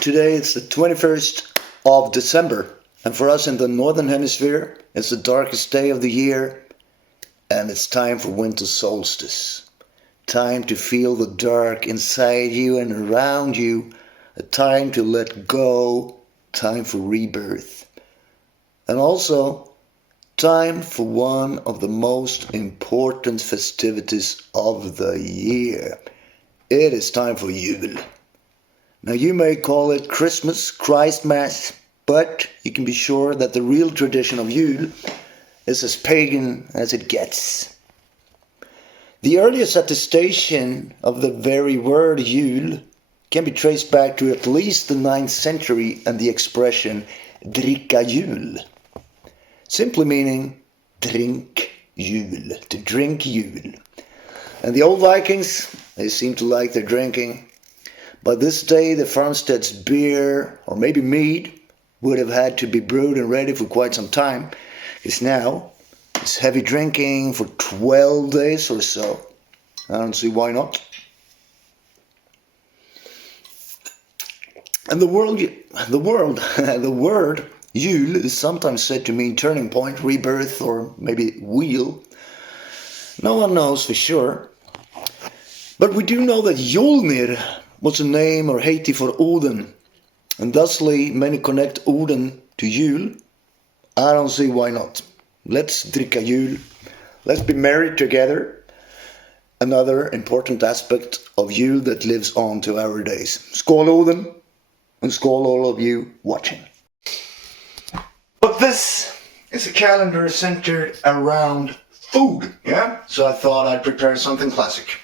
Today it's the 21st of December, and for us in the Northern Hemisphere, it's the darkest day of the year, and it's time for winter solstice. Time to feel the dark inside you and around you, a time to let go, time for rebirth, and also time for one of the most important festivities of the year. It is time for Yule. Now you may call it Christmas, Christmas, but you can be sure that the real tradition of Yule is as pagan as it gets. The earliest attestation of the very word Yule can be traced back to at least the 9th century and the expression dricka jul, simply meaning drink Yule, to drink Yule. And the old Vikings, they seem to like their drinking. By this day, the farmstead's beer, or maybe mead, would have had to be brewed and ready for quite some time, because now it's heavy drinking for 12 days or so. I don't see why not. And the word Yule is sometimes said to mean turning point, rebirth, or maybe wheel. No one knows for sure. But we do know that Yulnir was a name or heiti for Odin, and thusly many connect Odin to Yule. I don't see why not. Let's dricka Yule. Let's be merry together. Another important aspect of Yule that lives on to our days. Skål Odin, and skål all of you watching. But this is a calendar centered around food, yeah? So I thought I'd prepare something classic.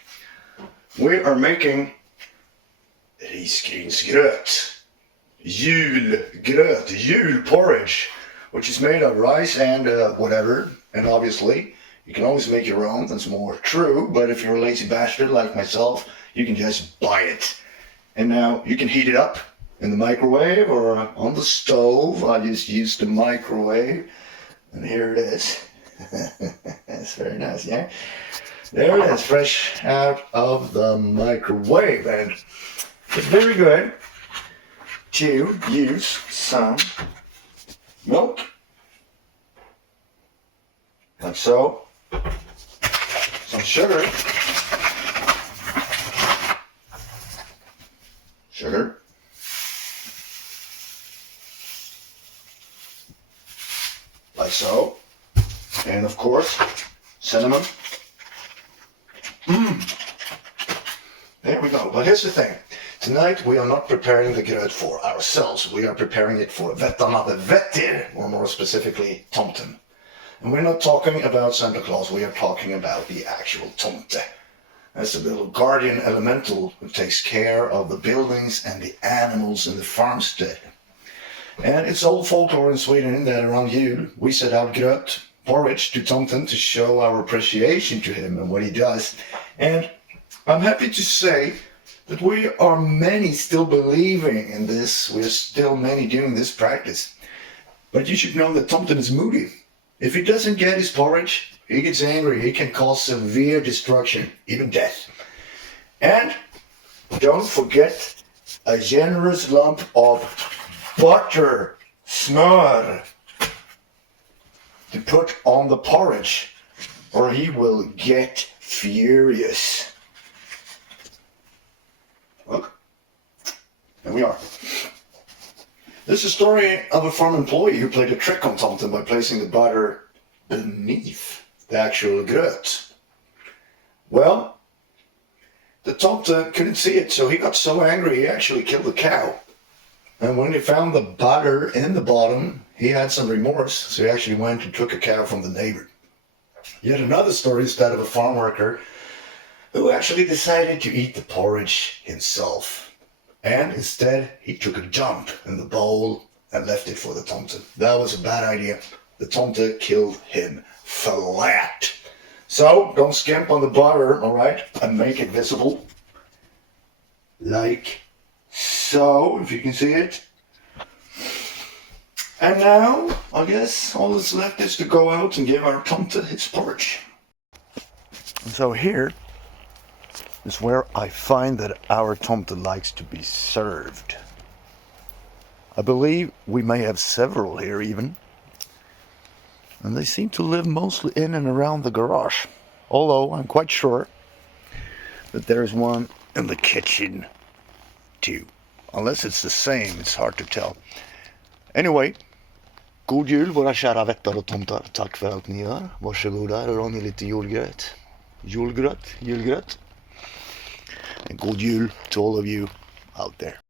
We are making risgrynsgröt, julgröt, Yule porridge, which is made of rice and whatever, and obviously you can always make your own, that's more true, but if you're a lazy bastard like myself, you can just buy it. And now you can heat it up in the microwave or on the stove. I just used the microwave, and here it is. That's very nice, yeah? There it is, fresh out of the microwave, and it's very good to use some milk, like so, some sugar, like so, and of course, cinnamon. There we go. But here's the thing. Tonight we are not preparing the gröt for ourselves. We are preparing it for Vettanade Vettir, or more specifically, tomten. And we're not talking about Santa Claus, we are talking about the actual tomte. That's a little guardian elemental who takes care of the buildings and the animals in the farmstead. And it's old folklore in Sweden that around Yule we set out gröt, porridge, to tomten to show our appreciation to him and what he does. And I'm happy to say that we are many still believing in this. We're still many doing this practice. But you should know that tomten is moody. If he doesn't get his porridge, he gets angry. He can cause severe destruction, even death. And don't forget a generous lump of butter, smör, to put on the porridge, or he will get furious. Look, there we are. This is a story of a farm employee who played a trick on tomten by placing the butter beneath the actual gröt. Well, the tomte couldn't see it, so he got so angry he actually killed the cow. And when he found the butter in the bottom, he had some remorse, so he actually went and took a cow from the neighbor. Yet another story is that of a farm worker who actually decided to eat the porridge himself. And instead, he took a dump in the bowl and left it for the tomte. That was a bad idea. The tomte killed him flat. So, don't skimp on the butter, alright? And make it visible. Like so, if you can see it. And now, I guess all that's left is to go out and give our tomte his porridge. So here is where I find that our tomte likes to be served. I believe we may have several here even. And they seem to live mostly in and around the garage. Although I'm quite sure that there's one in the kitchen too. Unless it's the same, it's hard to tell. Anyway, god jul våra kära vättar och tomtar. Tack för allt ni gör. Varsågoda, här har ni lite julgröt. Julgröt. And god jul to all of you out there.